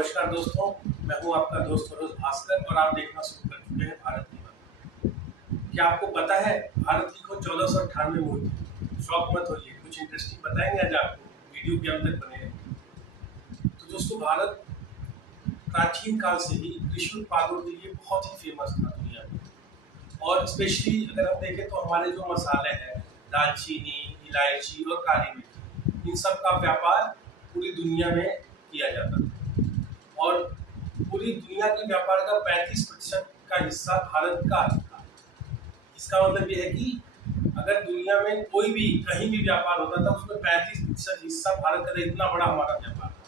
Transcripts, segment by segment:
नमस्कार दोस्तों, मैं हूं आपका दोस्त सरोज भास्कर और आप देखना शुरू कर चुके हैं भारत की बात। क्या आपको पता है भारत की खोज 1498 में हुई थी? शौक मत होइए, कुछ इंटरेस्टिंग बताएंगे आज आपको, वीडियो के अंत तक बने रहें। तो दोस्तों, भारत प्राचीन काल से ही कृषि उत्पादों के लिए बहुत ही फेमस था दुनिया में। और स्पेशली अगर हम देखें तो हमारे जो मसाले हैं, दालचीनी, इलायची और काली मिर्च, इन सब का व्यापार पूरी दुनिया में किया जाता था। और पूरी दुनिया के व्यापार का 35% का हिस्सा भारत का था। इसका मतलब ये है कि अगर दुनिया में कोई भी कहीं भी व्यापार होता था, उसमें 35% हिस्सा भारत का था। इतना बड़ा हमारा व्यापार था।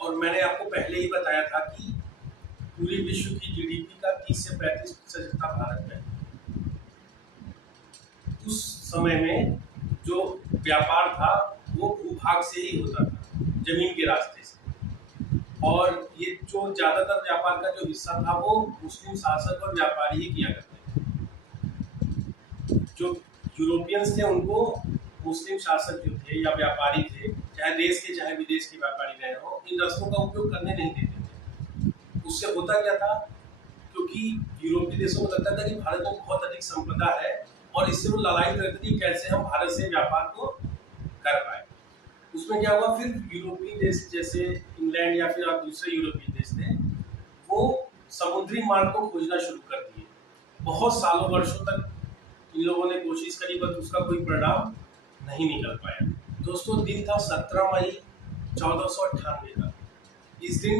और मैंने आपको पहले ही बताया था कि पूरी विश्व की जीडीपी का 30 से 35% हिस्सा भारत में। उस समय में जो व्यापार था वो भूभाग से ही होता था, जमीन के रास्ते से। और ये जो ज्यादातर व्यापार का जो हिस्सा था वो मुस्लिम शासक और व्यापारी ही किया करते थे। जो यूरोपियंस थे उनको मुस्लिम शासक जो थे या व्यापारी थे, चाहे देश के चाहे विदेश के व्यापारी रहे हो, इन रस्तों का उपयोग करने नहीं देते थे। उससे होता क्या था, क्योंकि यूरोपीय देशों को लगता था कि भारत में बहुत अधिक संपदा है और इससे वो लड़ाई करते थे कैसे हम भारत से व्यापार को कर पाए। उसमें क्या हुआ, फिर यूरोपीय देश जैसे इंग्लैंड या फिर आप दूसरे यूरोपीय देश थे, वो समुद्री मार्ग को खोजना शुरू कर दिए। बहुत सालों वर्षों तक इन लोगों ने कोशिश करी, बस उसका कोई परिणाम नहीं निकल पाया। दोस्तों, दिन था 17 मई 1498 का। इस दिन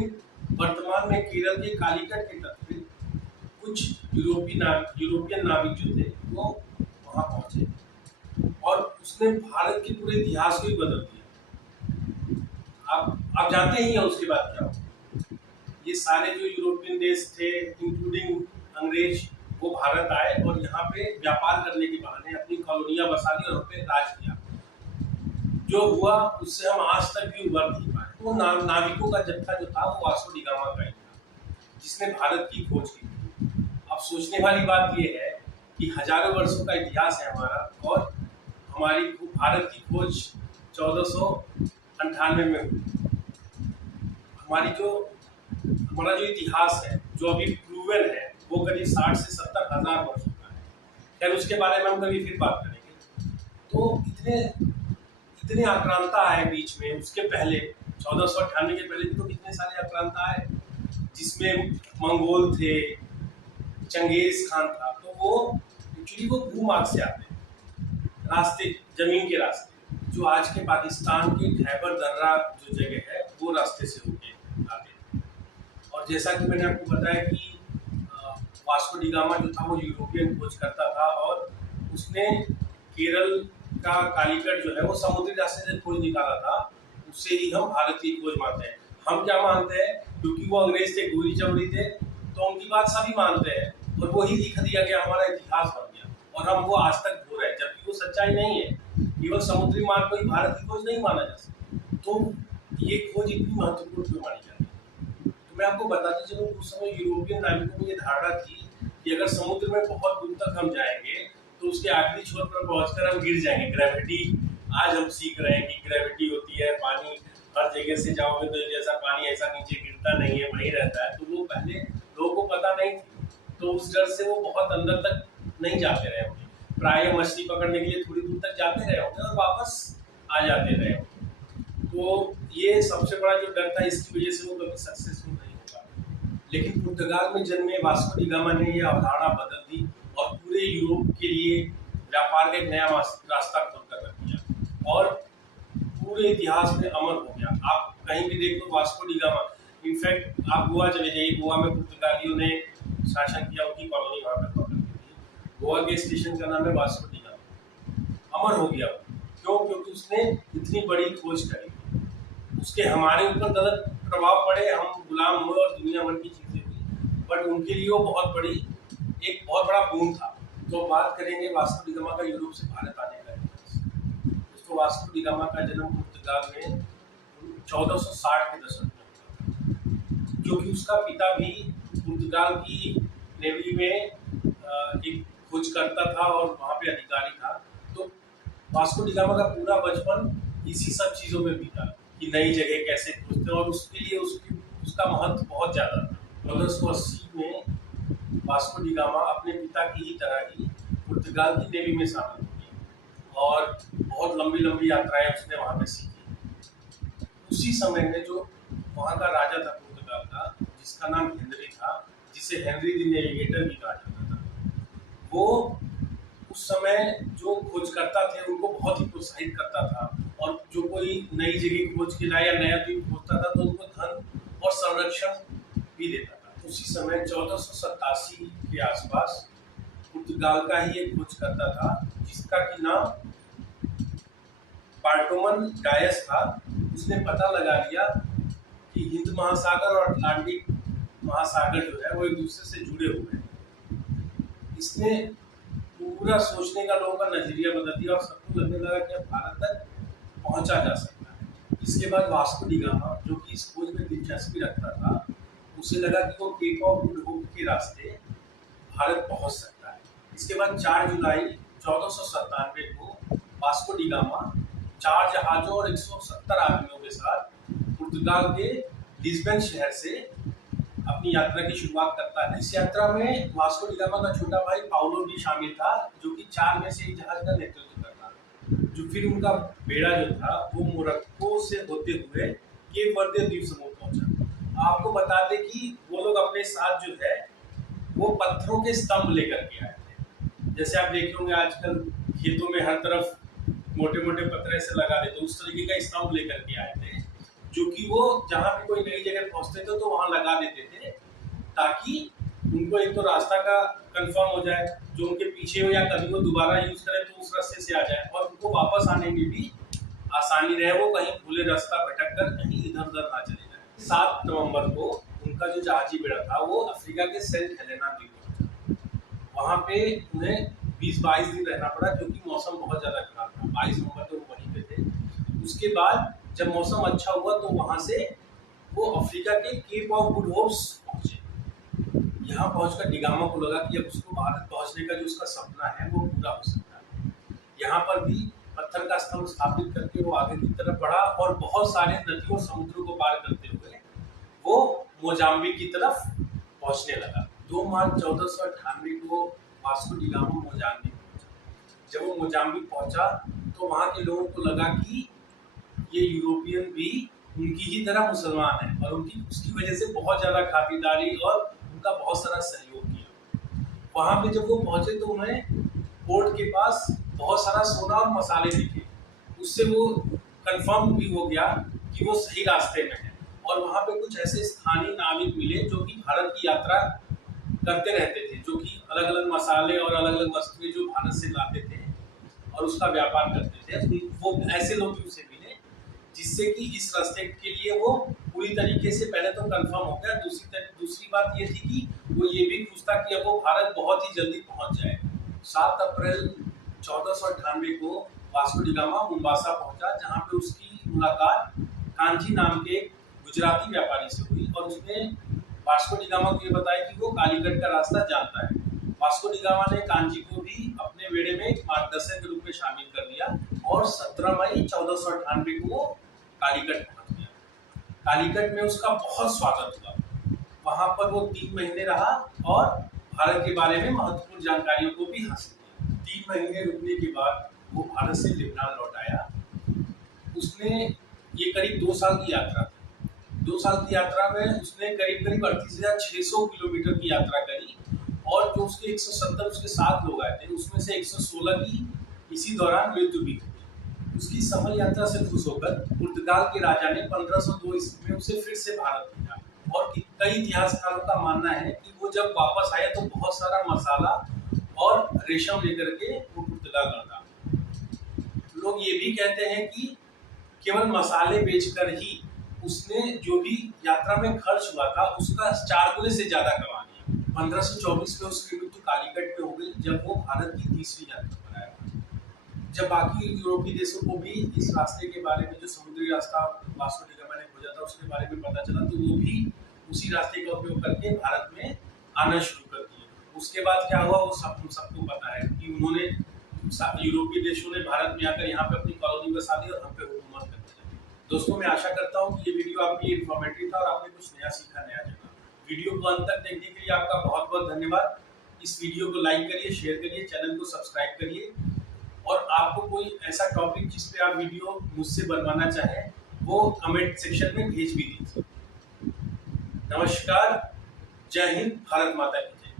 वर्तमान में केरल के कालीकट के तट पे कुछ यूरोपियन नाविक जो थे वो वहां पहुंचे और उसने भारत के पूरे इतिहास को ही बदल दिया। आप जानते ही हैं उसके बाद क्या हुआ। ये सारे जो यूरोपियन देश थे इंक्लूडिंग अंग्रेज, वो भारत आए और यहाँ पे व्यापार करने के बहाने अपनी कॉलोनियां बसा ली और उन पे राज किया। जो हुआ उससे हम आज तक भी उबर नहीं पाए। वो नाविकों का जत्था जो था वो वास्को डी गामा का ही था, जिसने भारत की खोज की थी। अब सोचने वाली बात ये है कि हजारों वर्षों का इतिहास है हमारा, और हमारी भारत की खोज 1498 में हुई। हमारा जो इतिहास है, जो अभी प्रूवन है, वो करीब 60 से 70 हजार वर्षों का है। खैर, उसके बारे में हम कभी फिर बात करेंगे। तो इतने आक्रांता आए बीच में। उसके पहले 1498 के पहले भी तो कितने सारे आक्रांता आए, जिसमें मंगोल थे, चंगेज खान था। तो वो एक्चुअली वो भूमार्ग से आते हैं, रास्ते, जमीन के रास्ते, जो आज के पाकिस्तान के खैबर दर्रा जो जगह है वो रास्ते से होके आते हैं। और जैसा कि मैंने आपको बताया कि वास्को डी गामा जो था वो यूरोपियन खोज करता था, और उसने केरल का कालीकट जो है वो समुद्री रास्ते से खोज निकाला था। उससे ही हम भारत की खोज मानते हैं। हम क्या मानते हैं, क्योंकि वो अंग्रेज थे, गोरी चमड़ी थे, तो उनकी बात सभी मानते हैं और वही लिख दिया गया, हमारा इतिहास बन गया और हम वो आज तक हो रहे हैं, जबकि वो सच्चाई नहीं है। केवल समुद्री मार्ग को ही भारत की खोज नहीं माना जा सकता। तो ये खोज इतनी महत्वपूर्ण क्यों मानी जाती है? तो मैं आपको बताते चलूं, उस समय यूरोपियन नाविकों में ये धारणा थी कि अगर समुद्र में बहुत दूर तक हम जाएंगे तो उसके आखिरी छोर पर पहुंचकर हम गिर जाएंगे। ग्रेविटी, आज हम सीख रहे हैं कि ग्रेविटी होती है, पानी हर जगह से जाओगे तो जैसा पानी ऐसा नीचे गिरता नहीं है, वही रहता है। तो वो पहले लोगों को पता नहीं थी, तो उस डर से वो बहुत अंदर तक नहीं जाते रहे होंगे। प्राय मछली पकड़ने के लिए थोड़ी दूर तक जाते रहे होंगे और वापस आ जाते रहे होंगे। तो ये सबसे बड़ा जो डर था, इसकी वजह से वो कभी सक्सेसफुल नहीं होगा। लेकिन पुर्तगाल में जन्मे वास्को डी गामा ने ये अवधारणा बदल दी और पूरे यूरोप के लिए व्यापार का एक नया रास्ता खोलकर रख दिया और पूरे इतिहास में अमर हो गया। आप कहीं भी देख लो वास्को डी गामा। इनफैक्ट आप गोवा चले जाइए, गोवा में पुर्तगालियों ने शासन किया, उनकी कॉलोनी वहां पर पकड़ थी। गोवा के स्टेशन का नाम है वास्को डी गामा। अमर हो गया। क्यों? क्योंकि उसने इतनी बड़ी खोज करी। उसके हमारे ऊपर गलत प्रभाव पड़े, हम गुलाम हुए और दुनिया भर की चीजें हुई, बट उनके लिए वो एक बहुत बड़ा बूम था। तो बात करेंगे वास्को डी गामा का यूरोप से भारत आने का। तो वास्को डी गामा का जन्म पुर्तगाल में 1460 के दशक में हुआ, क्योंकि उसका पिता भी पुर्तगाल की नेवी में एक खोज करता था और वहाँ पे अधिकारी था। तो वास्को डी गामा का पूरा बचपन इसी सब चीज़ों में बीता कि नई जगह कैसे खोजते, और उसके लिए उसकी उसका महत्व बहुत ज़्यादा था। 1480 में वास्को डी गामा अपने पिता की ही तरह ही पुर्तगाल की नेवी में शामिल हो गया और बहुत लंबी लंबी यात्राएं उसने वहाँ पे सीखी। उसी समय में जो वहाँ का राजा था पुर्तगाल का, जिसका नाम हेनरी था, जिसे हेनरी द नेविगेटर भी कहा जाता था, वो उस समय जो खोजकर्ता थे उनको बहुत ही प्रोत्साहित करता था और जो कोई नई जगह खोज के लाए या नया द्वीप खोजता था तो उनको धन और संरक्षण भी देता था। उसी समय 1487 के आसपास पुर्तगाल का ही एक खोजकर्ता था जिसका कि नाम बार्टोमन डायस था। उसने पता लगा लिया कि हिंद महासागर और अटलांटिक महासागर जो है वो एक दूसरे से जुड़े हुए हैं। इसने पूरा सोचने का लोगों का नजरिया बदल दिया और सबको लगने लगा कि अब भारत तक पहुंचा जा सकता है। इसके बाद वास्को डी गामा, जो कि इस खोज में दिलचस्पी रखता था, उसे लगा कि वो केप ऑफ गुड होप के रास्ते भारत पहुंच सकता है। इसके बाद 4 जुलाई 1497 को वास्को डी गामा 4 जहाजों और 170 आदमियों के साथ पुर्तगाल के लिस्बन शहर से अपनी यात्रा की शुरुआत करता है। इस यात्रा में वास्को डी गामा का छोटा भाई पाउलो भी शामिल था, जो कि 4 में से एक जहाज का नेतृत्व करता था। जो फिर उनका बेड़ा जो था वो मोरक्को से होते हुए केप वर्दे द्वीप समूह पहुंचा। आपको बता दें कि वो लोग अपने साथ जो है वो पत्थरों के स्तंभ लेकर के आए थे। जैसे आप देखे होंगे आजकल खेतों में हर तरफ मोटे मोटे पत्थर ऐसे लगा देते, उस तरीके का स्तंभ लेकर के आए थे, जो कि वो जहाँ भी कोई नई जगह पहुंचते थे तो वहां लगा देते थे, ताकि उनको एक तो रास्ता का कंफर्म हो जाए, जो उनके पीछे हो या कभी वो दोबारा यूज करें तो उस रास्ते से आ जाए, और उनको वापस आने में भी आसानी रहे, वो कहीं भूले रास्ता भटक कर कहीं इधर उधर ना चले जाए। 7 नवंबर को उनका जो जहाजी बेड़ा था वो अफ्रीका के सेंट हेलेना द्वीप पर था। वहाँ पे उन्हें 20-22 दिन रहना पड़ा क्योंकि मौसम बहुत ज्यादा खराब था। 22 नवंबर तो वो वहीं पे थे। उसके बाद जब मौसम अच्छा हुआ तो वहां से वो अफ्रीका के केप ऑफ गुड होप्स पहुंचे। यहाँ पहुंचकर डी गामा को लगा कि अब उसको भारत पहुंचने का जो उसका सपना है वो पूरा हो सकता है। यहाँ पर भी पत्थर का स्तंभ स्थापित करके वो आगे की तरफ बढ़ा और बहुत सारे नदियों समुद्रों को पार करते हुए वो मोजाम्बिक की तरफ पहुंचने लगा। 2 मार्च 1498 को वास्को डी गामा मोजाम्बिक पहुंचा। जब वो मोजाम्बिक पहुंचा तो वहाँ के लोगों को लगा कि ये यूरोपियन भी उनकी ही तरह मुसलमान है और उनकी उसकी वजह से बहुत ज्यादा खातिरदारी और उनका बहुत सारा सहयोग किया। वहां पे जब वो पहुंचे तो उन्हें पोर्ट के पास बहुत सारा सोना और मसाले दिखे। उससे वो कंफर्म भी हो गया कि वो सही रास्ते में है। और वहां पे कुछ ऐसे स्थानीय नाविक मिले जो कि भारत की यात्रा करते रहते थे, जो कि अलग अलग मसाले और अलग अलग वस्तुएं जो भारत से लाते थे और उसका व्यापार करते थे। वो ऐसे लोग भी उसे मिले, जिससे कि इस रास्ते के लिए वो पूरी तरीके से पहले तो कंफर्म हो गया। दूसरी बात ये थी कि वो ये भी पूछता कि अब वो भारत बहुत ही जल्दी पहुंच जाए। 7 अप्रैल 1498 को वास्को डी गामा मुंबासा पहुंचा, जहां पे उसकी मुलाकात कांजी नाम के गुजराती व्यापारी से हुई और उसने वास्को डी गामा को ये बताया कि वो कालीकट का रास्ता जानता है। वास्को डी गामा ने कांजी को भी अपने बेड़े में मार्गदर्शक के रूप में शामिल कर लिया और 17 मई 1498 को वो कालीकट पहुंच गया। कालीकट में उसका बहुत स्वागत हुआ। वहां पर वो 3 महीने रहा और भारत के बारे में महत्वपूर्ण जानकारियों को भी हासिल किया। 3 महीने रुकने के बाद वो भारत से लेबनान लौट आया। उसने ये करीब 2 साल की यात्रा थी। 2 साल की यात्रा में उसने करीब 38,600 किलोमीटर की यात्रा करी और जो उसके 170 उसके साथ लोग आए थे, उसमें से 116 की इसी दौरान मृत्यु भी हुई। उसकी सफल यात्रा से खुश होकर पुर्तगाल के राजा ने 1502 ईस्वी में उसे फिर से भारत भेजा और कई इतिहासकारों का मानना है कि वो जब वापस आया तो बहुत सारा मसाला और रेशम लेकर के वो पुर्तगाल लौटा। लोग ये भी कहते हैं कि केवल मसाले बेचकर ही उसने जो भी यात्रा में खर्च हुआ था उसका 4 गुने से ज्यादा कमा लिया। 1524 में उसकी मृत्यु कालीकट में हो गई जब वो भारत की 30वीं यात्रा पर आया। जब बाकी यूरोपीय देशों को भी इस रास्ते के बारे में, जो समुद्री रास्ता वास्को डी गामा ने खोजा था, उसके बारे में पता चला तो वो भी उसी रास्ते का उपयोग करके भारत में आना शुरू कर दिए। उसके बाद क्या हुआ वो सबको पता है कि उन्होंने यूरोपीय देशों ने भारत में आकर यहाँ पे अपनी कॉलोनी बसा दी और हम पे हुकूमत करने लगे। दोस्तों, मैं आशा करता हूँ कि ये वीडियो आपके लिए इन्फॉर्मेटिव था और आपने कुछ कुछ नया सीखा, नया जाना। वीडियो को अंत तक देखने के लिए आपका बहुत बहुत धन्यवाद। इस वीडियो को लाइक करिए, शेयर करिए, चैनल को सब्सक्राइब करिए, और आपको कोई ऐसा टॉपिक जिस पे आप वीडियो मुझसे बनवाना चाहें वो कमेंट सेक्शन में भेज भी दीजिए। नमस्कार, जय हिंद, भारत माता की जय।